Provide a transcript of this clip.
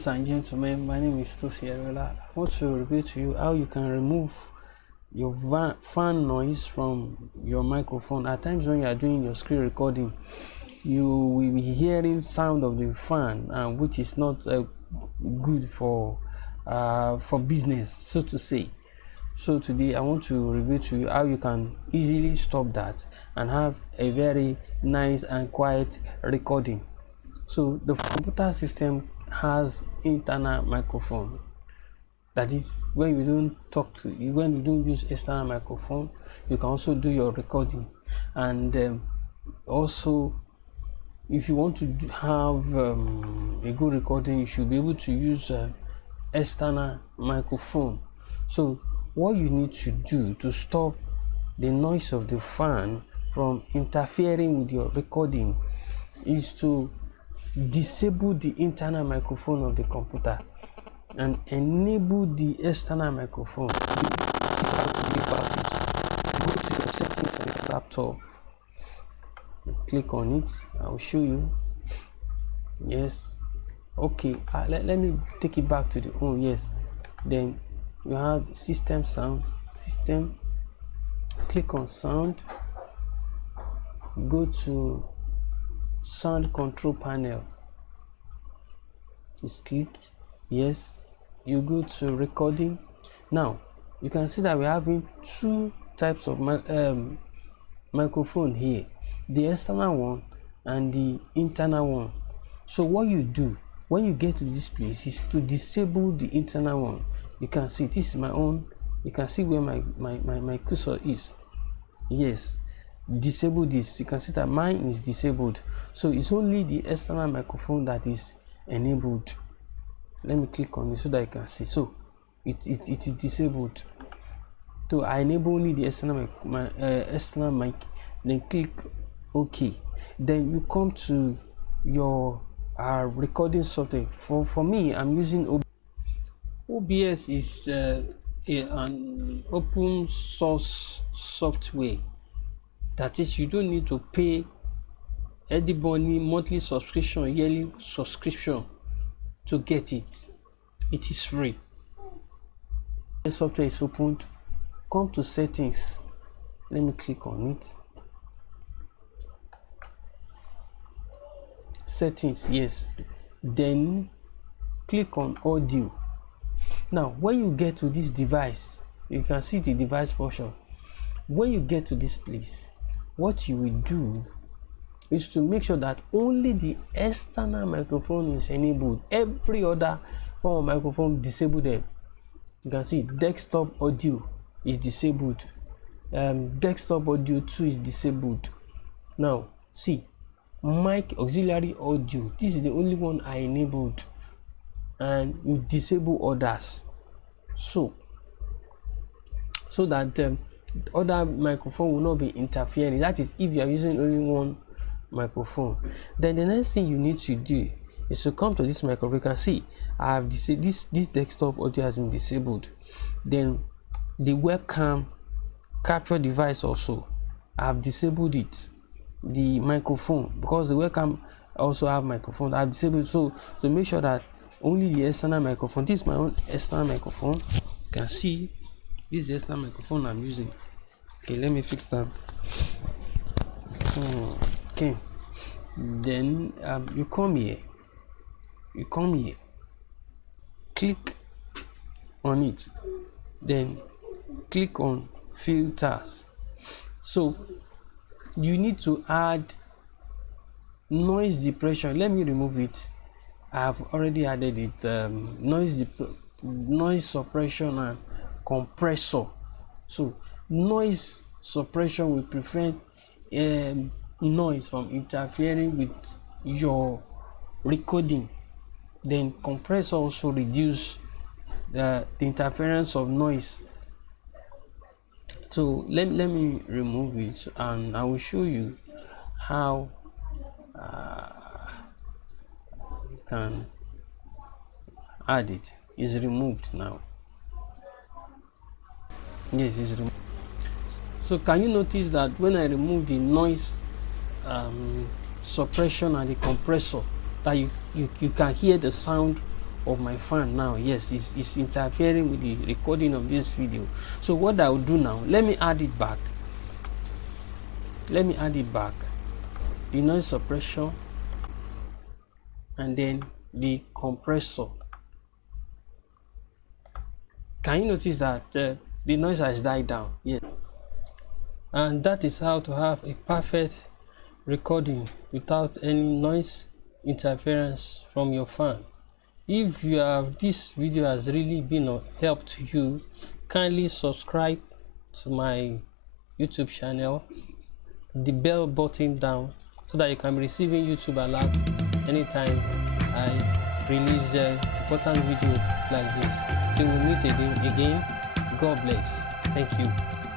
Ladies and gentlemen, my name is Tosi Arela. I want to reveal to you how you can remove your fan noise from your microphone. At times when you are doing your screen recording, you will be hearing sound of the fan, which is not good for business, so to say. So today I want to reveal to you how you can easily stop that and have a very nice and quiet recording. So the computer system has internal microphone. That is, when you don't talk to you, when you don't use external microphone, you can also do your recording. And also, if you want to have a good recording, you should be able to use external microphone. So what you need to do to stop the noise of the fan from interfering with your recording is to disable the internal microphone of the computer and enable the external microphone. Go to your settings on your laptop, click on it. I'll show you. Yes, okay. Let me take it back to the home. Yes, then you have system sound. System, click on sound, go to sound control panel. It's clicked. Yes, you go to recording. Now you can see that we're having two types of microphone here, the external one and the internal one. So what you do when you get to this place is to disable the internal one. You can see this is my own. You can see where my cursor is. Yes, disable this. You can see that mine is disabled, so it's only the external microphone that is enabled. Let me click on it so that you can see. So it is disabled. So I enable only the external mic, then click OK. Then you come to your recording software. For me, I'm using OBS. Is an open source software. That is, you don't need to pay anybody monthly subscription or yearly subscription to get it. It is free. The software is opened. Come to settings. Let me click on it. Settings, yes. Then click on audio. Now when you get to this device, you can see the device portion. When you get to this place, what you will do is to make sure that only the external microphone is enabled. Every other form of microphone, disable them. You can see desktop audio is disabled. Desktop audio 2 is disabled. Now see, mic auxiliary audio, this is the only one I enabled, and you disable others so that other microphone will not be interfering. That is if you are using only one microphone. Then the next thing you need to do is to come to this microphone. You can see I have this desktop audio has been disabled. Then the webcam capture device also, I have disabled it. The microphone, because the webcam also have microphone, I have disabled. So to make sure that only the external microphone, this is my own external microphone. You can see this is the external microphone I'm using. Okay, let me fix that. Okay, then you come here, click on it, then click on filters. So you need to add noise suppression. Let me remove it. I have already added it. Noise suppression and compressor. So noise suppression will prevent noise from interfering with your recording. Then compressor also reduce the interference of noise. So let me remove it, and I will show you how you can add it. It's removed now. Yes, it's removed. So can you notice that when I remove the noise suppression and the compressor, that you can hear the sound of my fan now. Yes, it's interfering with the recording of this video. So what I will do now, let me add it back. The noise suppression, and then the compressor. Can you notice that the noise has died down? Yes. And that is how to have a perfect recording without any noise interference from your fan. If this video has really been of help to you, kindly subscribe to my YouTube channel, the bell button down, so that you can be receiving YouTube alert anytime I release important video like this. Till we meet again, God bless. Thank you.